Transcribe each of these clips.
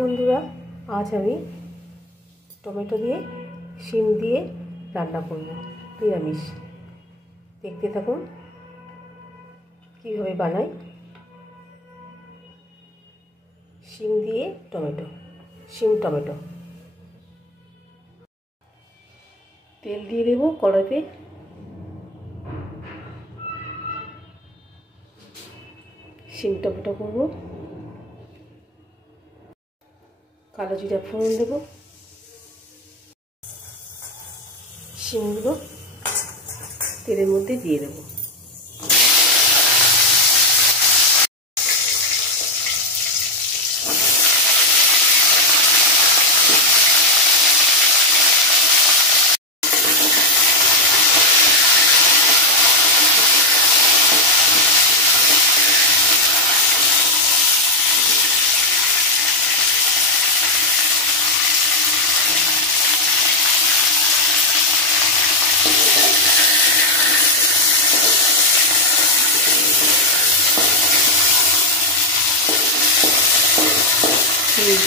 বন্ধুরা, আজ আমি টমেটো দিয়ে শিম দিয়ে রান্না করব নিরামিষ। দেখতে থাকুন কীভাবে বানাই। শিম দিয়ে টমেটো, শিম টমেটো। তেল দিয়ে দেবো কড়াইতে। শিম টমেটো করবো। কালো জিরা ফোড়ন দেবো। শিমগুলো তেলের মধ্যে দিয়ে দেবো।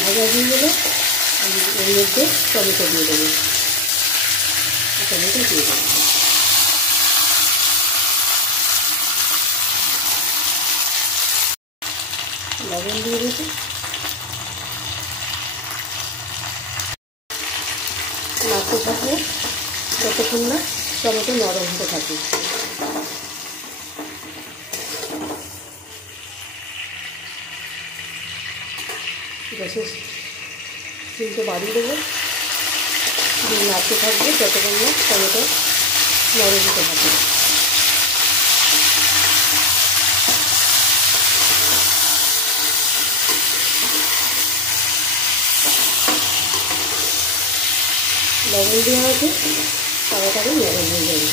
ভাজা দিয়ে গেলে আমি এর মধ্যে টমেটো দিয়ে দেবো। টমেটো দিয়ে দেবো। লবণ দিয়ে দেবো। নাড়তে থাকলে যতক্ষণ না টমেটো নরম হতে থাকে। গ্যাসের ফ্লেমটা বাড়িয়ে দেবো। নাড়তে থাকবে যতক্ষণ না টমেটো নরম হতে থাকে। লবণ দেওয়া আছে, তাড়াতাড়ি নরম হয়ে যাবে।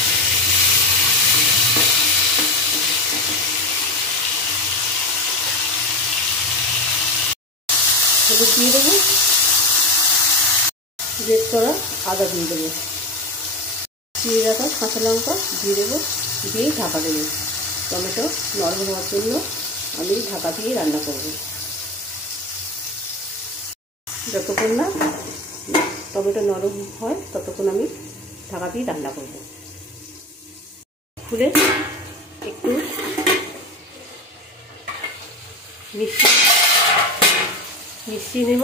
হলুদ দিয়ে দেবো। গ্রেট করা আদা দিয়ে দেবো। চিড়ে রাখা কাঁচা লঙ্কা দিয়ে দেবো। দিয়ে ঢাকা দেবো। টমেটো নরম হওয়ার জন্য আমি ঢাকা দিয়ে রান্না করব। যতক্ষণ না টমেটো নরম হয় ততক্ষণ আমি ঢাকা দিয়ে রান্না করব। খুলে একটু মিশিয়ে নেব।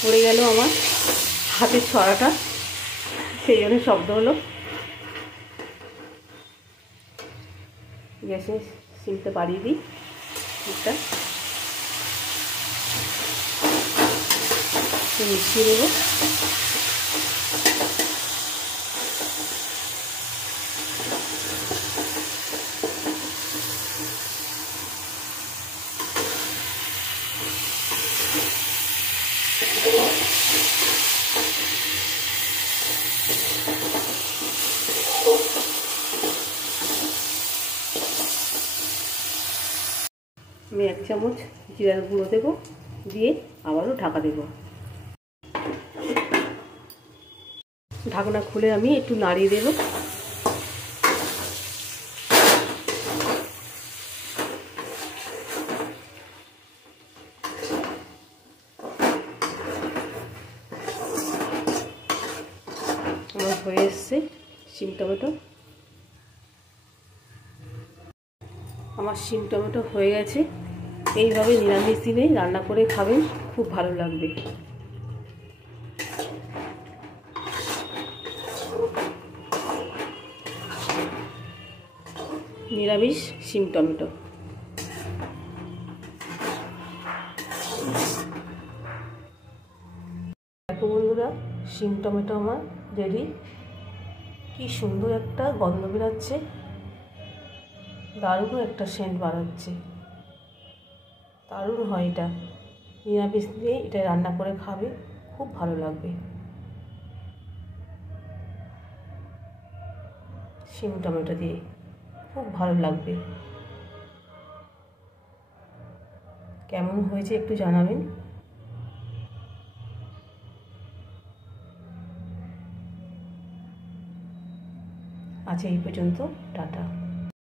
পড়ে গেল আমার হাতের ছড়াটা, সেই জন্য শব্দ হলো। গ্যাসের সিমটা বাড়িয়ে দিই। এটা মিশিয়ে দেবো। আমি 1 চামচ জিরার গুঁড়ো দেবো। দিয়ে আবারও ঢাকা দেবো। ঢাকনা খুলে আমি একটু নাড়িয়ে দেবো। আমার হয়ে এসছে শিম টমেটো। আমার শিম টমেটো হয়ে গেছে। এইভাবে নিরামিষ দিনে রান্না করে খাবেন, খুব ভালো লাগবে। নিরামিষ শিম টমেটো। দেখো বন্ধুরা, শিম টমেটো আমার রেডি। কি সুন্দর একটা গন্ধ বেরোচ্ছে, দারুণ একটা সেন্ট বাড়াচ্ছে। দারুণ হয় এটা। নিরামিষ দিয়ে এটা রান্না করে খাবে, খুব ভালো লাগবে। শিম টমেটো দিয়ে খুব ভালো লাগবে। কেমন হয়েছে একটু জানাবেন। আজ এই পর্যন্ত, টাটা।